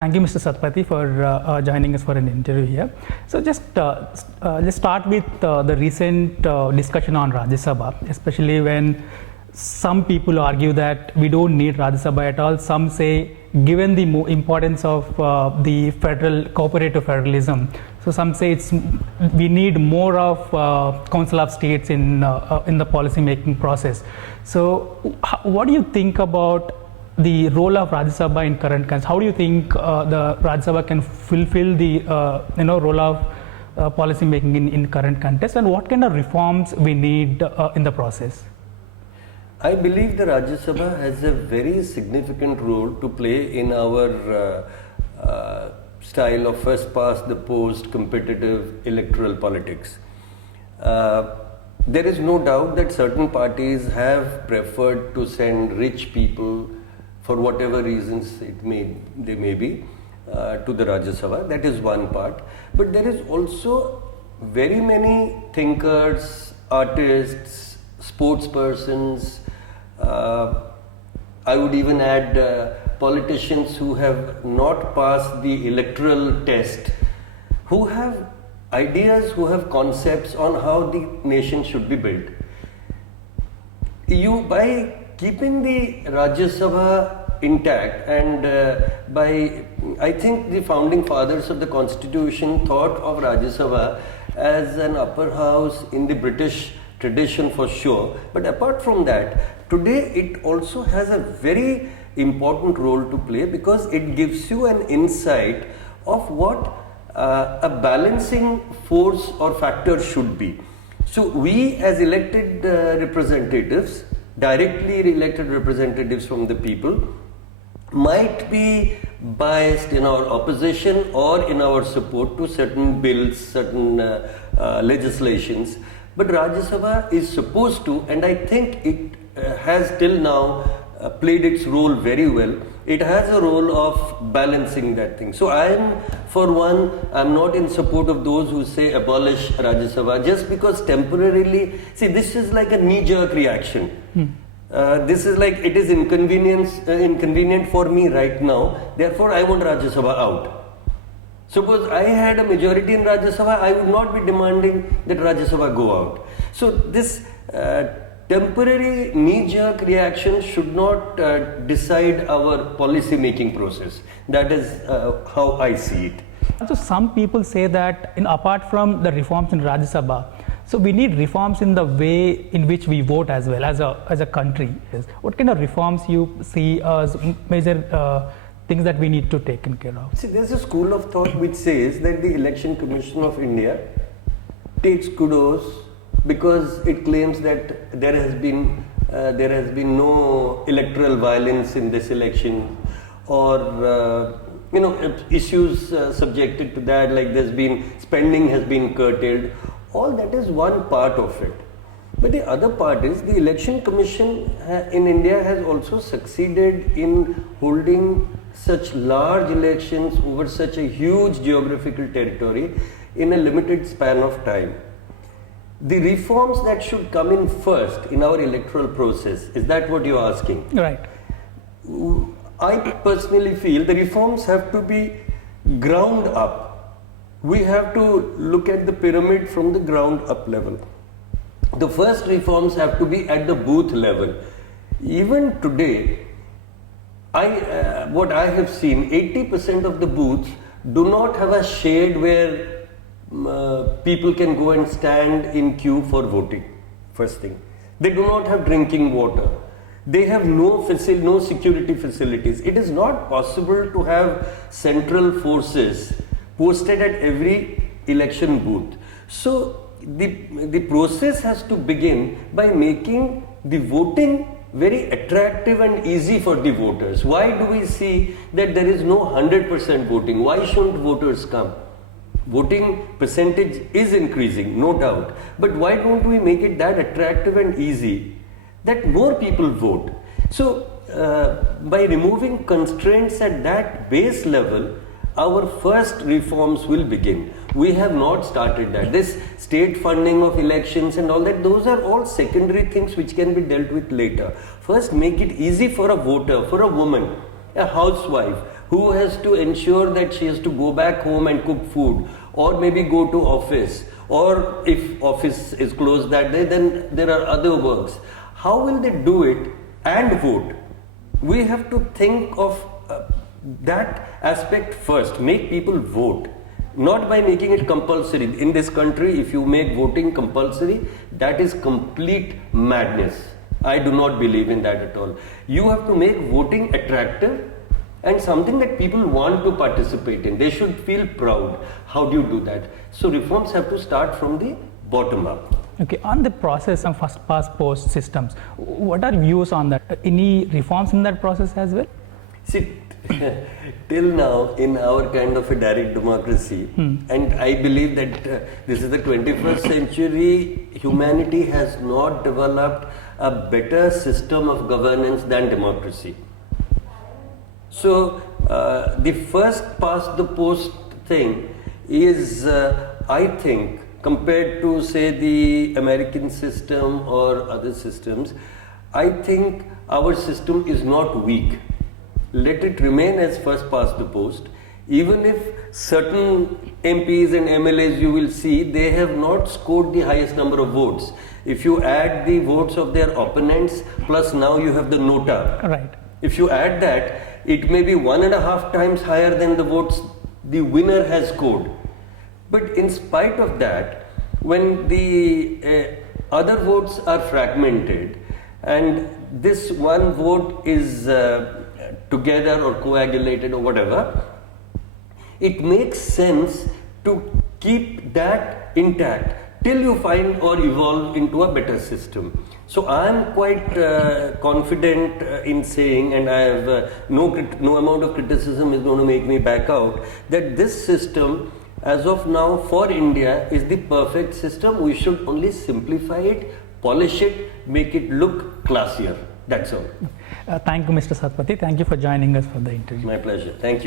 Thank you, Mr. Satpathy, for joining us for an interview here. So just let's start with the recent discussion on Rajya Sabha, especially when some people argue that we don't need Rajya Sabha at all. Some say, given the importance of the cooperative federalism, so some say we need more of Council of States in the policy making process. So what do you think about the role of Rajya Sabha in current context? How do you think the Rajya Sabha can fulfill the role of policy making in current context, and what kind of reforms we need in the process? I believe the Rajya Sabha has a very significant role to play in our style of first past the post competitive electoral politics. There is no doubt that certain parties have preferred to send rich people, for whatever reasons they may be, to the Rajya Sabha. That is one part. But there is also very many thinkers, artists, sportspersons, I would even add politicians who have not passed the electoral test, who have ideas, who have concepts on how the nation should be built. By keeping the Rajya Sabha intact and I think the founding fathers of the constitution thought of Rajya Sabha as an upper house in the British tradition for sure, but apart from that, today it also has a very important role to play because it gives you an insight of what a balancing force or factor should be. So we as elected representatives, directly elected representatives from the people, might be biased in our opposition or in our support to certain bills, certain legislations. But Rajya Sabha is supposed to, and I think it has till now played its role very well. It has a role of balancing that thing. So I'm not in support of those who say abolish Rajya Sabha just because temporarily, see, this is like a knee-jerk reaction. This is like, it is inconvenient for me right now, therefore I want Rajya Sabha out. Suppose I had a majority in Rajya Sabha, I would not be demanding that Rajya Sabha go out. So this temporary knee-jerk reaction should not decide our policy making process. That is how I see it. So some people say that apart from the reforms in Rajya Sabha, so we need reforms in the way in which we vote as well as a country. What kind of reforms you see as major things that we need to take care of? See, there's a school of thought which says that the Election Commission of India takes kudos because it claims that there has been no electoral violence in this election, or issues subjected to that, like spending has been curtailed. All that is one part of it. But the other part is the Election Commission in India has also succeeded in holding such large elections over such a huge geographical territory in a limited span of time. The reforms that should come in first in our electoral process, is that what you're asking? Right. I personally feel the reforms have to be ground up. We have to look at the pyramid from the ground up level. The first reforms have to be at the booth level. Even today, what I have seen, 80% of the booths do not have a shade where people can go and stand in queue for voting. First thing, they do not have drinking water. They have no security facilities. It is not possible to have central forces posted at every election booth. So the process has to begin by making the voting very attractive and easy for the voters. Why do we see that there is no 100% voting? Why shouldn't voters come? Voting percentage is increasing, no doubt. But why don't we make it that attractive and easy that more people vote? So by removing constraints at that base level, our first reforms will begin. We have not started that. This state funding of elections and all that, those are all secondary things which can be dealt with later. First, make it easy for a voter, for a woman, a housewife who has to ensure that she has to go back home and cook food, or maybe go to office, or if office is closed that day, then there are other works. How will they do it and vote? We have to think of that aspect first. Make people vote, not by making it compulsory. In this country, if you make voting compulsory, that is complete madness. I do not believe in that at all. You have to make voting attractive and something that people want to participate in. They should feel proud. How do you do that? So reforms have to start from the bottom up. Okay, on the process of first past post systems, what are views on that? Any reforms in that process as well? See, till now in our kind of a direct democracy, and I believe that this is the 21st century, humanity has not developed a better system of governance than democracy. So the first past the post thing is, I think, compared to say the American system or other systems, I think our system is not weak. Let it remain as first past the post. Even if certain MPs and MLAs you will see, they have not scored the highest number of votes. If you add the votes of their opponents, plus now you have the nota. Right. If you add that, it may be 1.5 times higher than the votes the winner has scored. But in spite of that, when the other votes are fragmented and this one vote is together or coagulated or whatever, it makes sense to keep that intact till you find or evolve into a better system. So I am quite confident in saying, and I have no amount of criticism is going to make me back out, that this system as of now for India is the perfect system. We should only simplify it, polish it, make it look classier. That's all. Thank you, Mr. Satpathy. Thank you for joining us for the interview. My pleasure. Thank you.